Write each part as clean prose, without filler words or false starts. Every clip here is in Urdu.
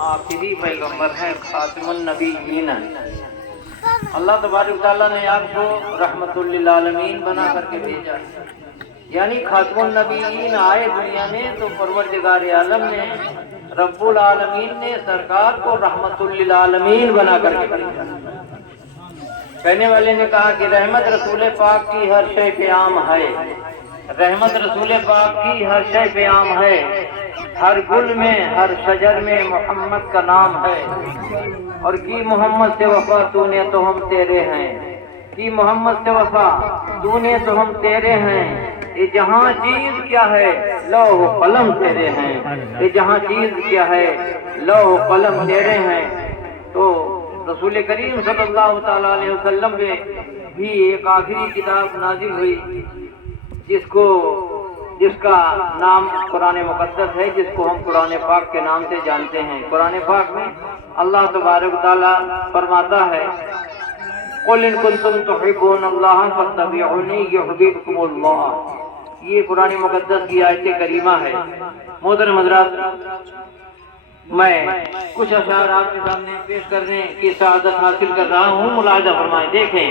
آخری پیغمبر ہیں، خاتم النبیین ہیں۔ اللہ تبارک تعالیٰ نے آپ کو رحمت للعالمین بنا کر کے بھیجا، یعنی خاتم النبیین آئے دنیا میں تو پروردگار عالم نے، رب العالمین نے سرکار کو رحمت للعالمین بنا کر کے بھیجا۔ کہنے والے نے کہا کہ رحمت رسول پاک کی ہر شے پہ عام ہے، رحمت رسول پاک کی ہر شے پہ عام ہے، ہر گل میں ہر شجر میں محمد کا نام ہے، اور کی محمد سے وفا تو نے تو ہم تیرے ہیں، کی محمد سے وفا تو نے تو ہم تیرے ہیں، یہ جہاں چیز کیا ہے لوح و قلم تیرے ہیں، یہ جہاں چیز کیا ہے لوح و قلم تیرے ہیں۔ تو رسول کریم صلی اللہ تعالیٰ علیہ وسلم پہ بھی ایک آخری کتاب نازل ہوئی جس کا نام قرآن مقدس ہے، جس کو ہم قرآن پاک کے نام سے جانتے ہیں۔ قرآن پاک میں اللہ تبارک تعالیٰ فرماتا ہے قُلْ إِن كُنتُمْ تُحِبُّونَ اللَّهَ فَاتَّبِعُونِي يُحْبِبْكُمُ اللَّهُ، یہ قرآن مقدس کی آیت کریمہ ہے۔ محترم حضرات، میں کچھ اشعار آپ کے سامنے پیش کرنے کی سعادت حاصل کر رہا ہوں، ملاحظہ فرمائیں، دیکھیں۔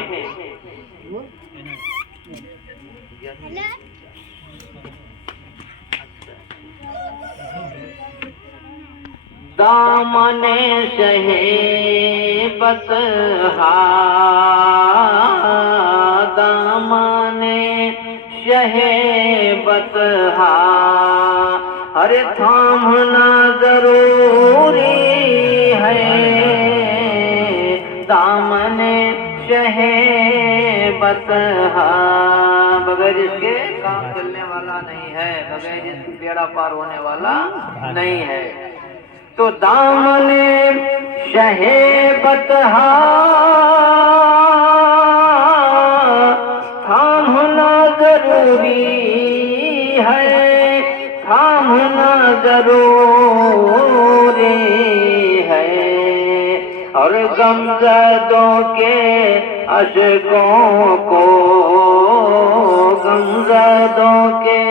دامن شہ بطحا، دامن شہ بطحا، ارے تھامنا ضروری ہے، دامن شہ بطحا، بغیر اس کے کام چلنے والا نہیں ہے، بغیر اس کے بیڑا پار ہونے والا نہیں ہے۔ تو دامن شہ بطحا تھامنا ضروری ہے، تھامنا ضروری ہے، اور غمزدوں کے اشکوں کو، غمزدوں کے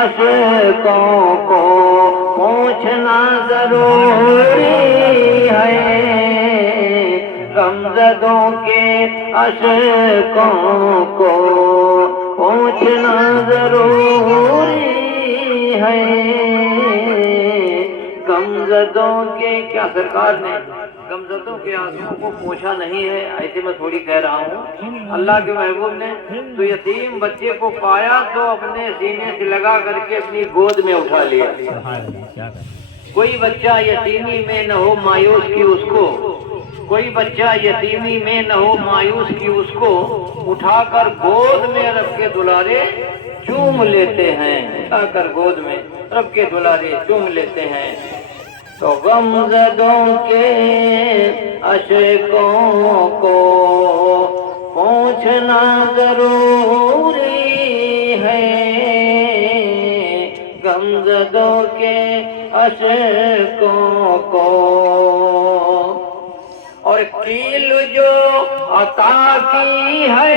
اشکوں کو پوچھنا ضروری ہے، غمزدوں کے اشکوں کو پوچھنا ضروری ہے، غمزدوں کے کیا سرکار نے غمزدوں کے آنسوؤں کو پوچھا نہیں ہے؟ ایسے میں تھوڑی کہہ رہا ہوں، اللہ کے محبوب نے تو یتیم بچے کو پایا تو اپنے سینے سے لگا کر کے اپنی گود میں اٹھا لیا۔ کوئی بچہ یتیمی میں نہ ہو مایوس کی اس کو، کوئی بچہ یتیمی میں نہ ہو مایوس کی اس کو، اٹھا کر گود میں رکھ کے دلارے چوم لیتے ہیں، اٹھا کر گود میں رکھ کے دلارے چوم لیتے ہیں۔ تو غمزدوں کے اشکوں کو پوچھنا ضروری ہے، غمزدوں کے اشکوں کو، اور کیل جو عطا کی ہے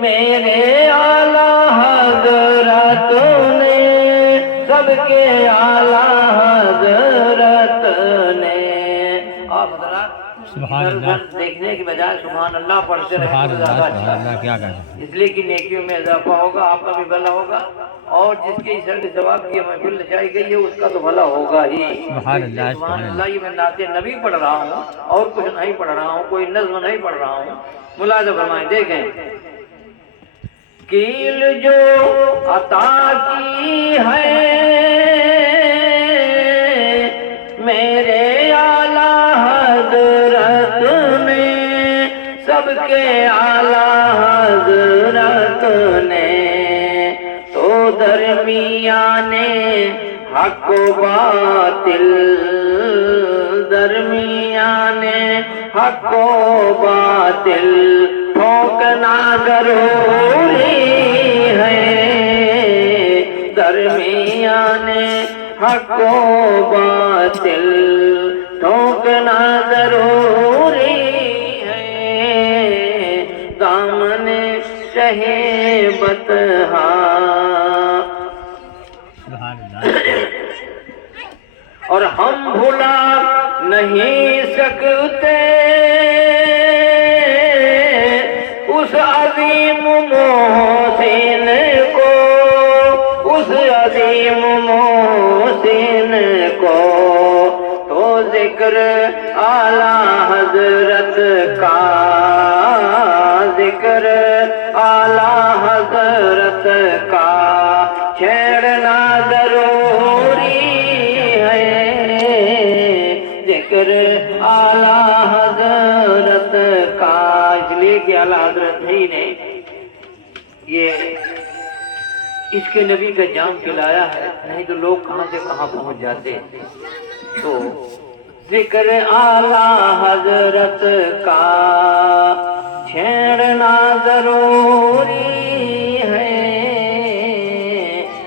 میرے اعلیٰ حضرت نے، سب کے اعلیٰ حضرت نے۔ آپ حضرات دیکھنے کی بجائے سبحان اللہ پڑھتے رہے تو زیادہ اچھا ہے، اس لیے کہ نیکیوں میں اضافہ ہوگا، آپ کا بھی بھلا ہوگا، اور جس کے سر کے ثواب کی محفل لچائی گئی ہے اس کا تو بھلا ہوگا ہی۔ سبحان اللہ، یہ میں نعت نبی پڑھ رہا ہوں اور کچھ نہیں پڑھ رہا ہوں، کوئی نظم نہیں پڑھ رہا ہوں، ملاحظہ فرمائیں، دیکھیں۔ کیل جو عطا کی ہے میرے اعلیٰ حضرت نے، سب کے اعلیٰ حضرت نے، تو درمیان حق و باطل، درمیان حق و باطل ٹھوکنا ضروری ہے، درمیان حق و باطل ٹھوکنا ضروری ہے، دامن شہ بطحا۔ اور ہم بھلا نہیں سکتے اس عظیم محسن کو، اس عظیم محسن کو، تو ذکر اعلیٰ حضرت کا، ذکر اعلیٰ حضرت کا چھیڑنا ضروری ہے، ذکر اعلیٰ حضرت کا، اس لیے کہ اعلیٰ حضرت ہی نے یہ اس کے نبی کا جام پلایا ہے، نہیں تو لوگ کہاں سے کہاں پہنچ جاتے۔ تو ذکر اعلیٰ حضرت کا چھیڑنا ضروری ہے۔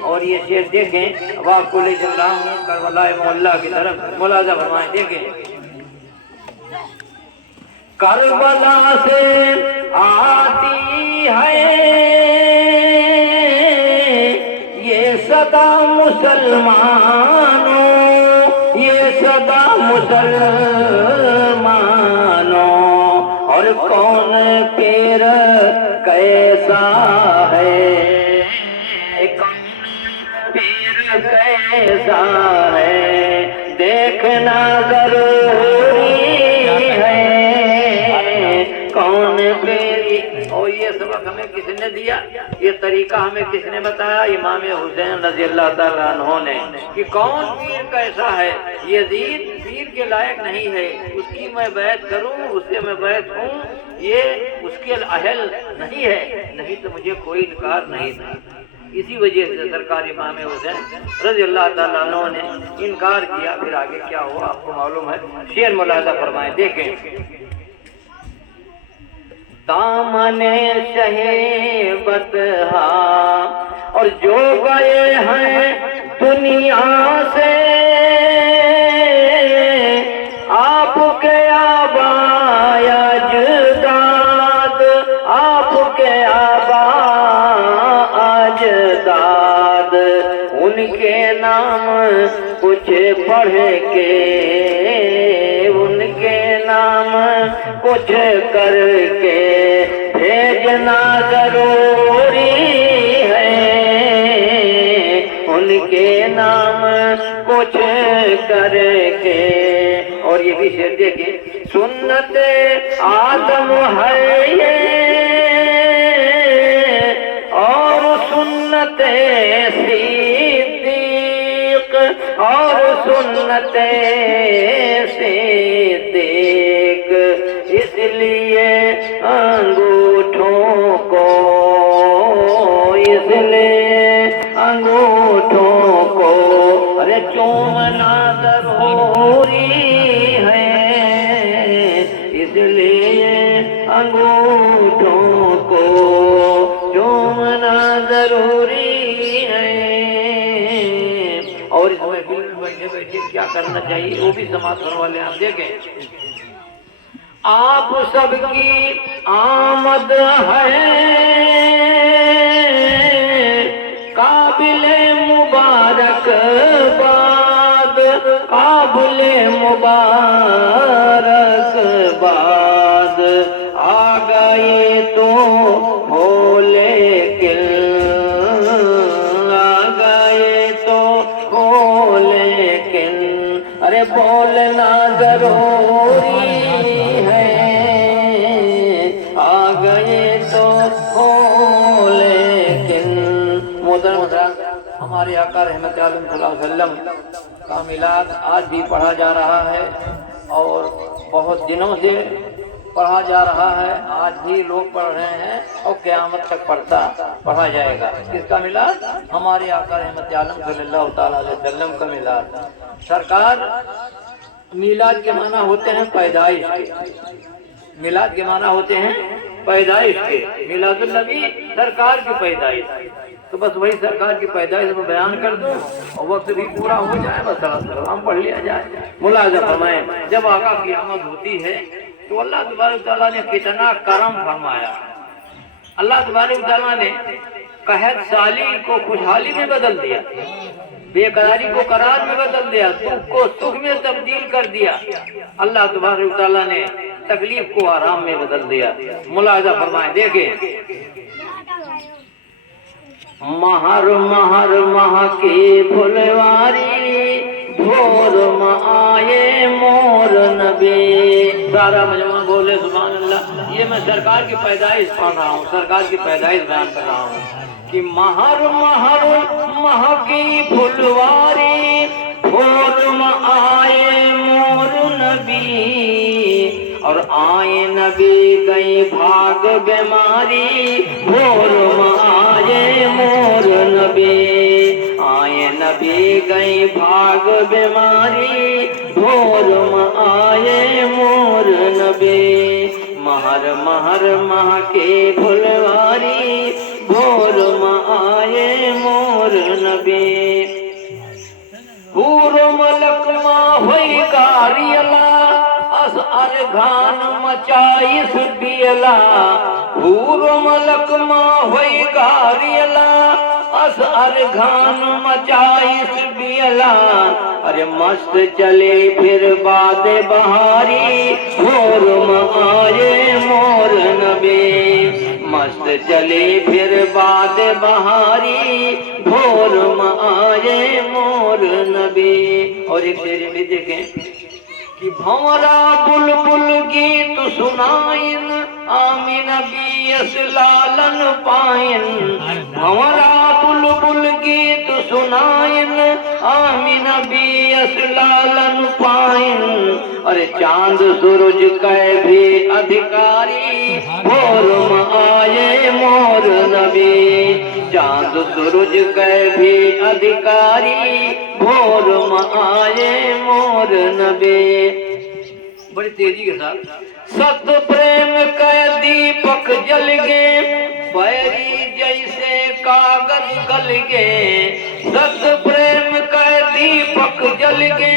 اور یہ شعر دیکھیں، اب آپ کو لے چل رہا ہوں کربلا مولا کی طرف، ملاحظہ فرمائیں، دیکھیں کربلا سے آتی ہے یہ صدا مسلمانوں، یہ صدا مسلمانوں، اور کون پیر کیسا ہے، کون پیر کیسا ہے دیکھنا ضروری ہے، کون پیری۔ اور یہ سبق ہمیں کس نے دیا، یہ طریقہ ہمیں کس نے بتایا؟ امام حسین رضی اللہ تعالیٰ عنہ نے، کہ کون پیر کیسا ہے، یزید پیر کے لائق نہیں ہے، اس کی میں بیعت کروں، اس سے میں بیعت ہوں، یہ اس کے اہل نہیں ہے، نہیں تو مجھے کوئی انکار نہیں تھا۔ اسی وجہ سے سرکار امام حسین رضی اللہ تعالیٰ عنہ نے انکار کیا۔ پھر آگے کیا ہوا آپ کو معلوم ہے، شعر ملاحظہ فرمائیں، دیکھیں دامن شہیبت ہاں، اور جو گئے ہیں دنیا سے آپ کے آبا اجداد، آپ کے آبا اجداد، ان کے نام کچھ پڑھ کے، ان کے نام کچھ کر کے بھیجنا ضروری ہے، ان کے نام کچھ کر کے۔ اور یہ بھی شعر دیکھیں، سنت آدم ہے یہ اور سنت صدیق، اور سنت صدیق، اس لیے انگوٹھوں کو، اس لیے انگوٹھوں کو ارے چومنا ضروری ہے، اس لیے انگوٹھوں کو چومنا ضروری ہے۔ اور اس میں بیٹھے بیٹھے کیا کرنا چاہیے وہ بھی سماعت کروا لیں، آپ دیکھیں آپ سب کی آمد ہے قابل مبارک باد، قابل مبارک باد، آ گئے تو ہو لیکن، آ گئے تو ہو لیکن، ارے بولنا ضروری ہے، آ گئے تو ہو لیکن۔ محترم حضرات، ہمارے آقا رحمت عالم صلی اللہ علیہ وسلم کا میلاد آج بھی پڑھا جا رہا ہے، اور بہت دنوں سے پڑھا جا رہا ہے، آج بھی لوگ پڑھ رہے ہیں، اور قیامت تک پڑھا جائے گا۔ کس کا میلاد؟ ہمارے آقا رحمت عالم صلی اللہ تعالیٰ علیہ وسلم کا میلاد۔ سرکار میلاد کے معنی ہوتے ہیں پیدائش کے، میلاد کے معنی ہوتے ہیں پیدائش کے، میلاد النبی سرکار کی پیدائش، تو بس وہی سرکار کی پیدائش میں بیان کر دوں اور وقت بھی پورا ہو جائے، بس سلام پڑھ لیا جائے۔ ملاحظہ فرمائیں، جب آقا کی آمد ہوتی ہے تو اللہ تبارک تعالیٰ نے کتنا کرم فرمایا، اللہ تبارک تعالیٰ نے قحط سالی کو خوشحالی میں بدل دیا، بے قراری کو قرار میں بدل دیا، سکھ کو سکھ میں تبدیل کر دیا، اللہ تبارک و تعالیٰ نے تکلیف کو آرام میں بدل دیا۔ ملاحظہ فرمائیں، دیکھیں مہر مہر مہ کی پھلواری بھور میں آئے مور نبی۔ سارا مجمع بولے سبحان اللہ۔ یہ میں سرکار کی پیدائش پڑھ رہا ہوں، سرکار کی پیدائش بیان کر رہا ہوں کہ مہر مہر مہ کی پھلواری بھور میں آئے مور نبی، اور آئے نبی گئی بھاگ بیماری بھور میں آئے مور نبی، آئے نبی گئی بھاگ بیماری بھور میں آئے مور نبی، مہر مہر مہ کے پھلواری بھور میں آئے مور نبی، حور ملک ماں ہوئی کاریلا ارغان مچائیس بیلا، حور ملک ماں ہوئی کاریلا ارغان مچائیس بیلا، ارے مست چلے پھر باد بہاری بھور میں آئے مور نبی، مست چلے پھر باد بہاری بھور میں آئے مور نبی۔ اور ایک شعر بھی دیکھیں کہ بھنورا بلبل گیت سنائن آمین بیس لالن پائن، بھنورا بلبل گیت سنائن آمین بیس لالن پائن، ارے چاند سورج کے بھی ادھکاری بھور میں آئے مور نبی، چاند سورج کے بھی ادھکاری بھور میں آئے مور نبی۔ بڑی تیزی کے ساتھ ست پریم کے دیپک جل گے بیری جیسے کاغذ گل گے، ست پریم کے دیپک جل گے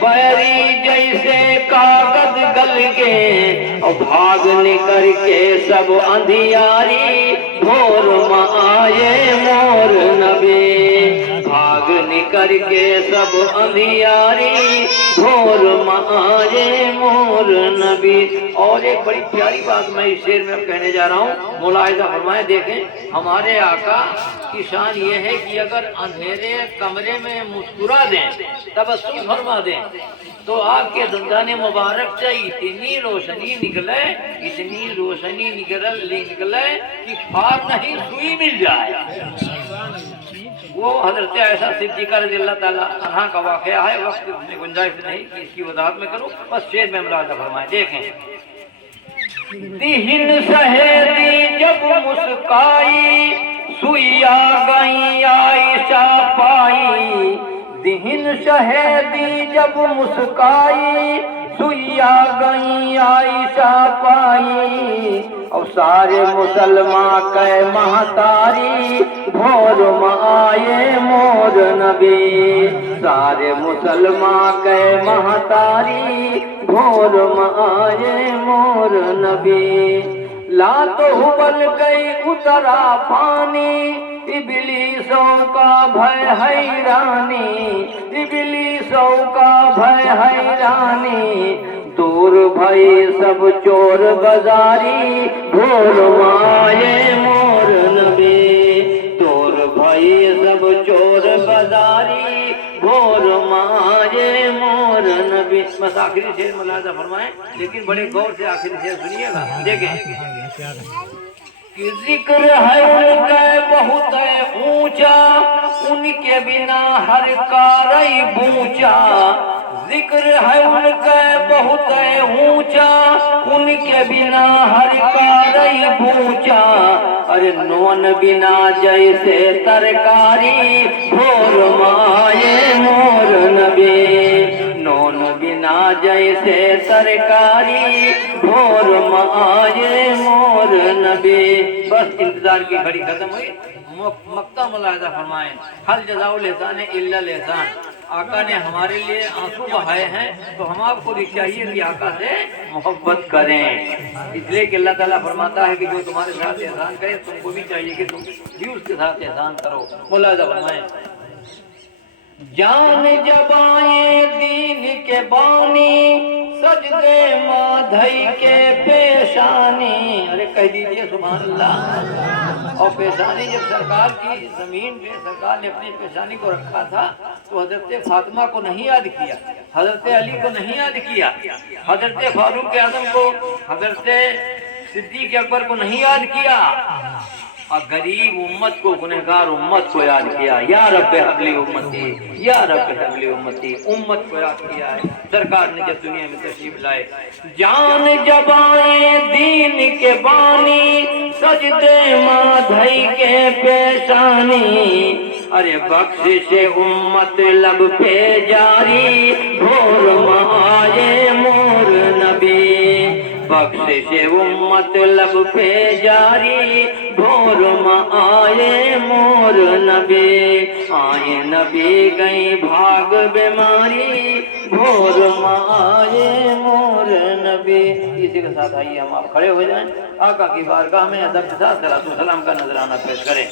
بیری جیسے کاغذ گل گے، اور بھاگ نکل کے سب اندھیاری بھور میں آئے مور نبی، بھاگ نکل کے سب اندھیاری بھور میں آئے مور نبی۔ اور ایک بڑی پیاری بات میں اس شعر میں کہنے جا رہا ہوں، ملاحظہ فرمائیں، دیکھیں ہمارے آقا کی شان یہ ہے کہ اگر اندھیرے کمرے میں مسکرا دیں، تبسم فرما دیں، تو آپ کے دندان مبارک سے اتنی روشنی نکلے، اتنی روشنی نکلے کہ خواب نہیں سوئی مل جائے۔ وہ حضرت عائشہ صدیقہ رضی اللہ تعالیٰ عنہ کا واقعہ ہے، وقت میں گنجائش نہیں کہ اس کی وضاحت میں کروں، بس شعر میں ملاحظہ فرمائیں، دیکھیں دہن سہیلی جب مسکائی سوئیا گئی عائشہ پائی، دہن شہیدی جب مسکائی سوئیا گئی عائشہ پائی، اور سارے مسلمان کے مہتاری بھور میں آئے مور نبی، سارے مسلمان کے مہتاری بھور میں آئے مور نبی، لات حبل گئی اترا پانی ابلیسوں کا بھے حیرانی، ابلیسوں کا بھے حیرانی، دور بھائی سب چور بازاری بھور میں آئے مور نبی، دور بھائی سب چور بازاری بھور میں آئے مور نبی۔ بس آخری شعر ملاحظہ فرمائیں، لیکن بڑے غور سے آخری شعر سنیے گا، دیکھیں کہ ذکر ہے ان کا بہت اونچا ان کے بنا ہر کارئی بونچا، ذکر ہے ان کا بہت اونچا ان کے بنا ہر کارئی بونچا، ارے نون بنا جیسے ترکاری بھور میں آئے مور نبی، نون بنا جیسے ترکاری بھور میں آئے مور نبی۔ بس انتظار کی گھڑی ختم ہوئی، مقطع ملاحظہ فرمائیں، حل جزاء الاحسان الا الاحسان، آقا نے ہمارے لیے آنسو بہائے ہیں تو ہم آپ کو بھی چاہیے کہ آقا سے محبت کریں، اس لیے کہ اللہ تعالیٰ فرماتا ہے کہ جو تمہارے ساتھ احسان کرے تم کو بھی چاہیے کہ تم بھی اس کے ساتھ احسان کرو۔ ملاحظہ فرمائیں جان جب آئے دین کے بانی سجدے مادھائی کے پیشانی، ارے کہہ دیجئے سبحان اللہ۔ اور پیشانی جب سرکار کی زمین پہ سرکار نے اپنی پیشانی کو رکھا تھا تو حضرت فاطمہ کو نہیں یاد کیا، حضرت علی کو نہیں یاد کیا، حضرت فاروق اعظم کو، حضرت صدیق اکبر کو نہیں یاد کیا، اور غریب امت کو، گنہگار امت کو یاد کیا۔ یا رب حبلی امتی، یا رب حبلی امتی، امت کو یاد کیا ہے سرکار نے جب دنیا میں تشریف لائے۔ جان جب آئے دین کے بانی سجدے مادھائی کے پیشانی، ارے بخشش امت لب پہ جاری بھور مہائے مور نبی، بخشش امت لب پہ جاری بھور آئے مور نبی، آئے نبی گئی بھاگ بیماری بھور آئے مور نبی۔ اسی کے ساتھ آئیے ہم آپ کھڑے ہو جائیں، آقا کی بارگاہ میں ادب کے ساتھ صلاۃ و سلام کا نذرانہ پیش کریں۔